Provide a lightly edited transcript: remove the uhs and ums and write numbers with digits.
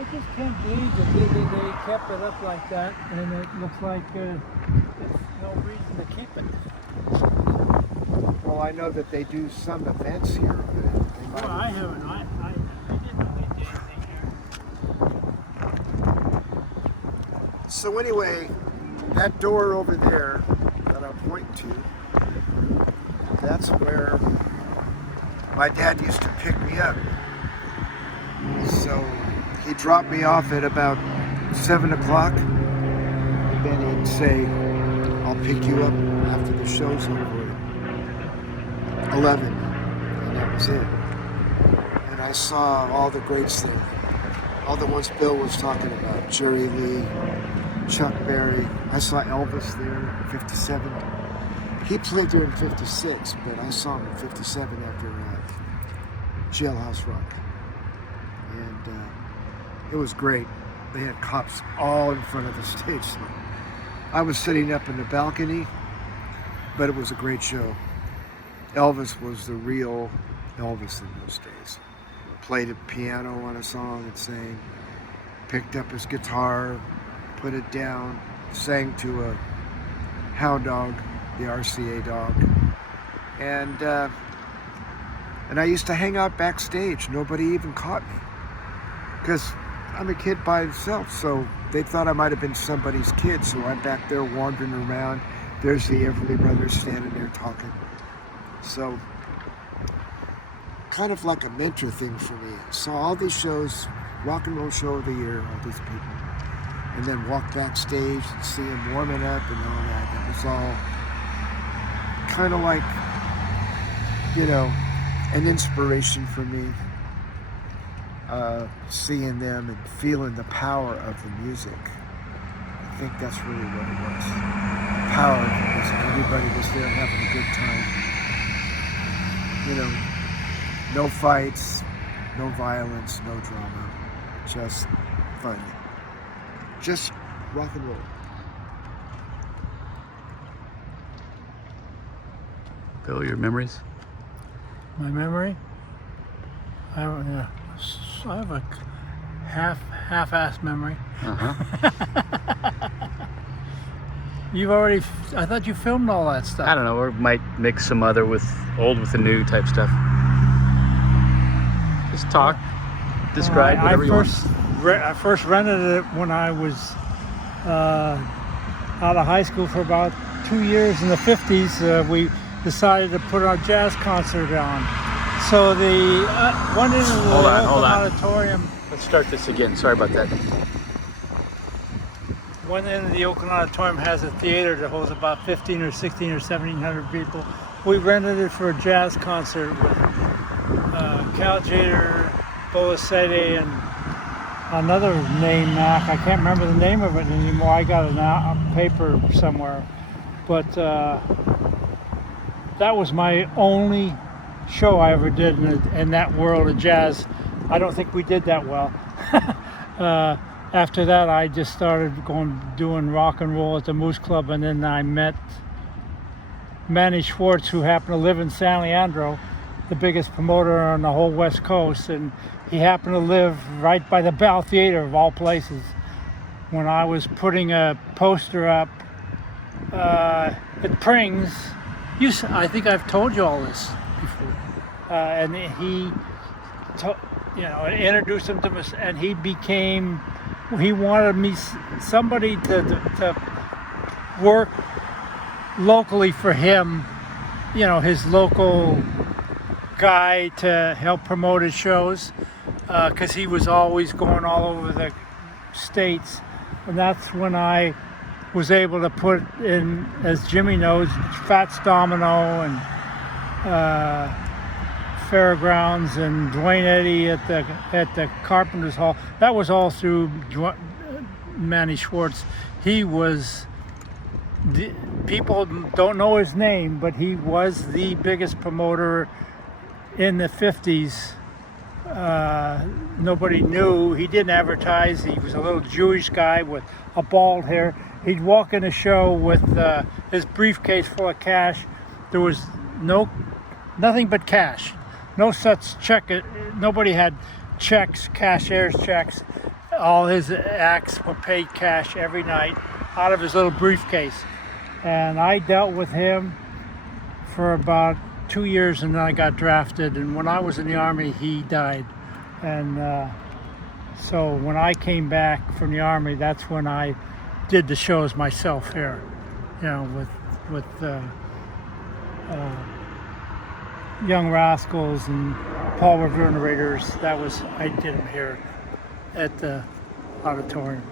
I just can't believe that they kept it up like that, and it looks like there's no reason to keep it. Well, I know that they do some events here, but they might Well, I haven't. I didn't know they did anything here. So anyway, that door over there that I'm pointing to, that's where my dad used to pick me up. So he dropped me off at about 7 o'clock. And then he'd say, I'll pick you up after the show's over at 11. And that was it. And I saw all the greats there. All the ones Bill was talking about. Jerry Lee, Chuck Berry. I saw Elvis there in 57. He played there in 56, but I saw him in 57 after Jailhouse Rock. And it was great. They had cops all in front of the stage. So I was sitting up in the balcony, but it was a great show. Elvis was the real Elvis in those days. Played a piano on a song and sang, picked up his guitar, put it down, sang to a hound dog, the RCA dog. And I used to hang out backstage. Nobody even caught me. Because I'm a kid by myself, so they thought I might have been somebody's kid. So I'm back there wandering around. There's the Everly Brothers standing there talking. So, kind of like a mentor thing for me. Saw all these shows, rock and roll show of the year, all these people. And then walk backstage and see them warming up and all that. That was all kind of like, you know, an inspiration for me. Seeing them and feeling the power of the music. I think that's really what it was. The power of the music. Everybody was there having a good time. You know, no fights, no violence, no drama. Just fun. Just rock and roll. Bill, your memories? My memory? I have a half-assed memory. Uh-huh. You've already, I thought you filmed all that stuff. I don't know, or might mix some other with old with the new type stuff. Just talk, describe whatever you want. I first rented it when I was out of high school for about 2 years in the 50s. We decided to put our jazz concert on. So the one in the Oakland Auditorium. Let's start this again. Sorry about that. One end of the Oakland Auditorium has a theater that holds about 15 or 16 or 1700 people. We rented it for a jazz concert with Cal Jader, Bolasete, and another name, Mac. I can't remember the name of it anymore. I got it on paper somewhere. But that was my only show I ever did in that world of jazz. I don't think we did that well. After that, I just started doing rock and roll at the Moose Club, and then I met Manny Schwartz, who happened to live in San Leandro, the biggest promoter on the whole West Coast, and he happened to live right by the Bell Theater of all places. When I was putting a poster up at Pring's, I think I've told you all this before, and he introduced him to me, and he wanted me, somebody to work locally for him, his local guy to help promote his shows, because he was always going all over the states. And that's when I was able to put in, as Jimmy knows, Fats Domino and Fairgrounds and Dwayne Eddy at the Carpenters Hall. That was all through Manny Schwartz. He was, people don't know his name, but he was the biggest promoter in the 50s. Nobody knew. He didn't advertise. He was a little Jewish guy with a bald hair. He'd walk in a show with his briefcase full of cash. There was nothing but cash. No such check. Nobody had checks, cashier's checks. all his acts were paid cash every night out of his little briefcase. And I dealt with him for about 2 years, and then I got drafted. And when I was in the Army, he died. And so when I came back from the Army, that's when I did the shows myself here, you know, with Young Rascals and Paul Revere and the Raiders. I did them here at the Auditorium.